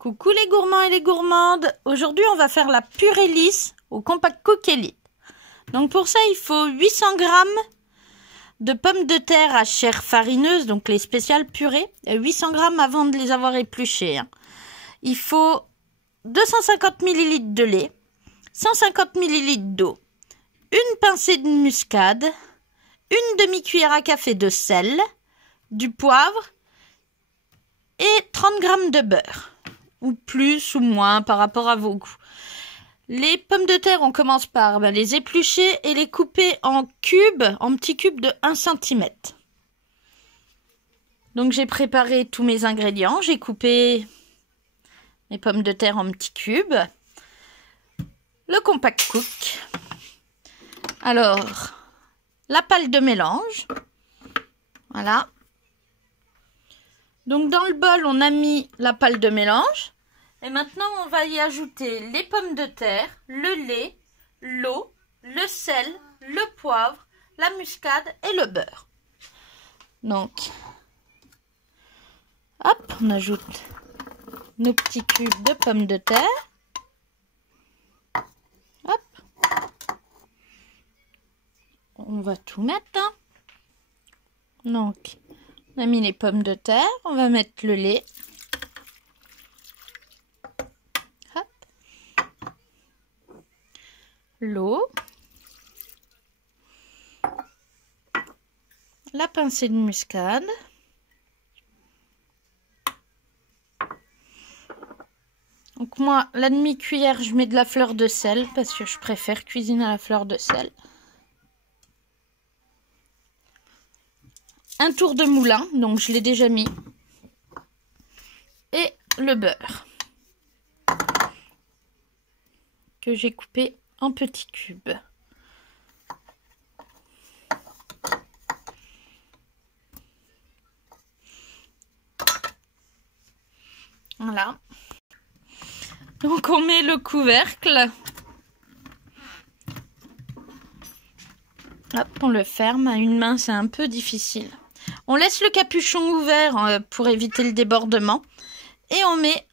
Coucou les gourmands et les gourmandes. Aujourd'hui on va faire la purée lisse au Compact Cook Elite. Donc pour ça il faut 800 g de pommes de terre à chair farineuse, donc les spéciales purées, 800 g avant de les avoir épluchées. Il faut 250 ml de lait, 150 ml d'eau, une pincée de muscade, une demi-cuillère à café de sel, du poivre et 30 g de beurre, ou plus ou moins par rapport à vos goûts. Les pommes de terre, on commence par les éplucher et les couper en cubes, en petits cubes de 1 cm. Donc j'ai préparé tous mes ingrédients, j'ai coupé mes pommes de terre en petits cubes. Le Compact Cook. Alors, la pâle de mélange. Voilà. Donc dans le bol, on a mis la pâle de mélange. Et maintenant, on va y ajouter les pommes de terre, le lait, l'eau, le sel, le poivre, la muscade et le beurre. Donc, hop, on ajoute nos petits cubes de pommes de terre. Hop. On va tout mettre. Donc, on a mis les pommes de terre. On va mettre le lait. L'eau, la pincée de muscade, donc moi la demi-cuillère je mets de la fleur de sel parce que je préfère cuisiner à la fleur de sel, un tour de moulin, donc je l'ai déjà mis, et le beurre que j'ai coupé en petits cubes. Voilà. Donc on met le couvercle. Hop, on le ferme. À une main, c'est un peu difficile. On laisse le capuchon ouvert pour éviter le débordement. Et on met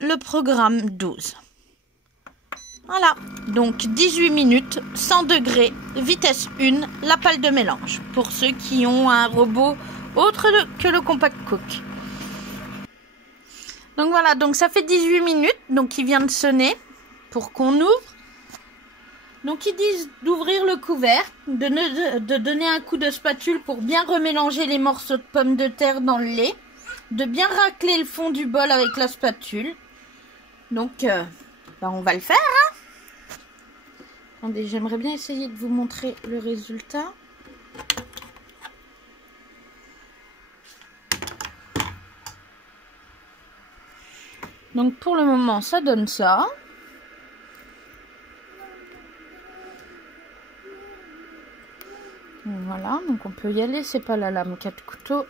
le programme 12. Voilà, donc 18 minutes, 100 degrés, vitesse 1, la pâle de mélange, pour ceux qui ont un robot autre que le Compact Cook. Donc voilà, donc ça fait 18 minutes, donc il vient de sonner pour qu'on ouvre. Donc ils disent d'ouvrir le couvercle, de donner un coup de spatule pour bien remélanger les morceaux de pommes de terre dans le lait, de bien racler le fond du bol avec la spatule. Donc on va le faire, hein. Attendez, j'aimerais bien essayer de vous montrer le résultat. Donc pour le moment, ça donne ça. Voilà, donc on peut y aller. C'est pas la lame 4 couteaux.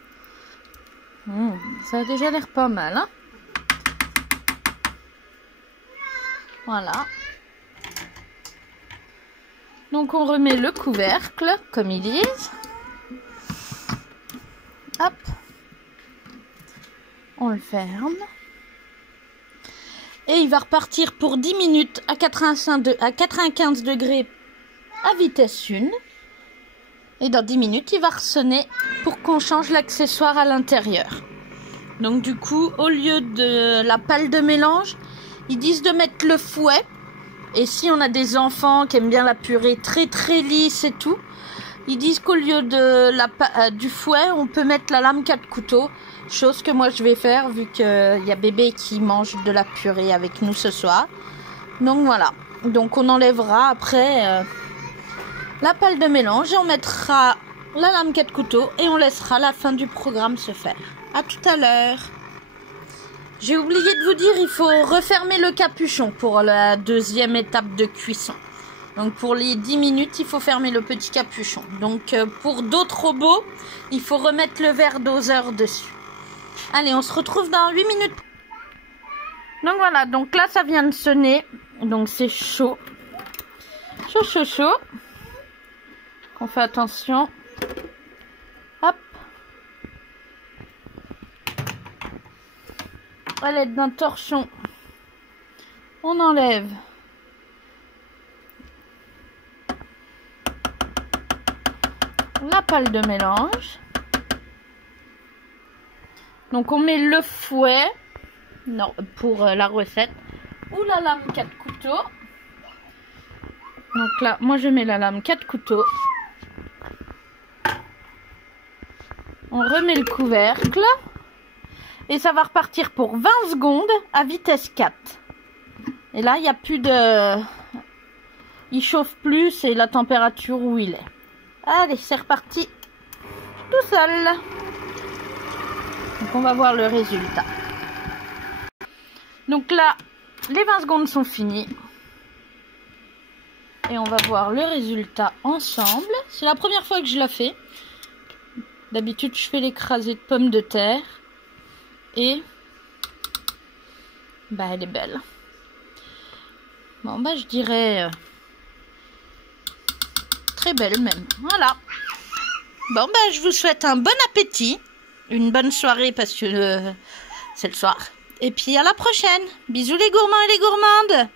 Ça a déjà l'air pas mal, hein. Voilà. Donc on remet le couvercle, comme ils disent. Hop. On le ferme. Et il va repartir pour 10 minutes à 95 degrés à vitesse 1. Et dans 10 minutes, il va ressonner pour qu'on change l'accessoire à l'intérieur. Donc du coup, au lieu de la pâle de mélange, ils disent de mettre le fouet. Et si on a des enfants qui aiment bien la purée très lisse et tout, ils disent qu'au lieu de du fouet, on peut mettre la lame 4 couteaux. Chose que moi je vais faire vu qu'il y a bébé qui mange de la purée avec nous ce soir. Donc voilà. Donc on enlèvera après la pâle de mélange et on mettra la lame 4 couteaux et on laissera la fin du programme se faire. À tout à l'heure. J'ai oublié de vous dire, il faut refermer le capuchon pour la deuxième étape de cuisson. Donc pour les 10 minutes, il faut fermer le petit capuchon. Donc pour d'autres robots, il faut remettre le verre doseur dessus. Allez, on se retrouve dans 8 minutes. Donc voilà, donc là ça vient de sonner. Donc c'est chaud. Chaud. On fait attention. Hop. à l'aide d'un torchon, on enlève la pâle de mélange. Donc on met le fouet pour la recette ou la lame 4 couteaux. Donc là, moi je mets la lame 4 couteaux. On remet le couvercle et ça va repartir pour 20 secondes à vitesse 4. Et là, il n'y a plus de... Il chauffe plus, c'est la température où il est. Allez, c'est reparti tout seul. Donc on va voir le résultat. Donc là, les 20 secondes sont finies. Et on va voir le résultat ensemble. C'est la première fois que je la fais. D'habitude, je fais l'écrasé de pommes de terre. Et bah, elle est belle. Bon, bah, je dirais très belle même. Voilà. Bon, bah, je vous souhaite un bon appétit. Une bonne soirée parce que c'est le soir. Et puis à la prochaine. Bisous les gourmands et les gourmandes.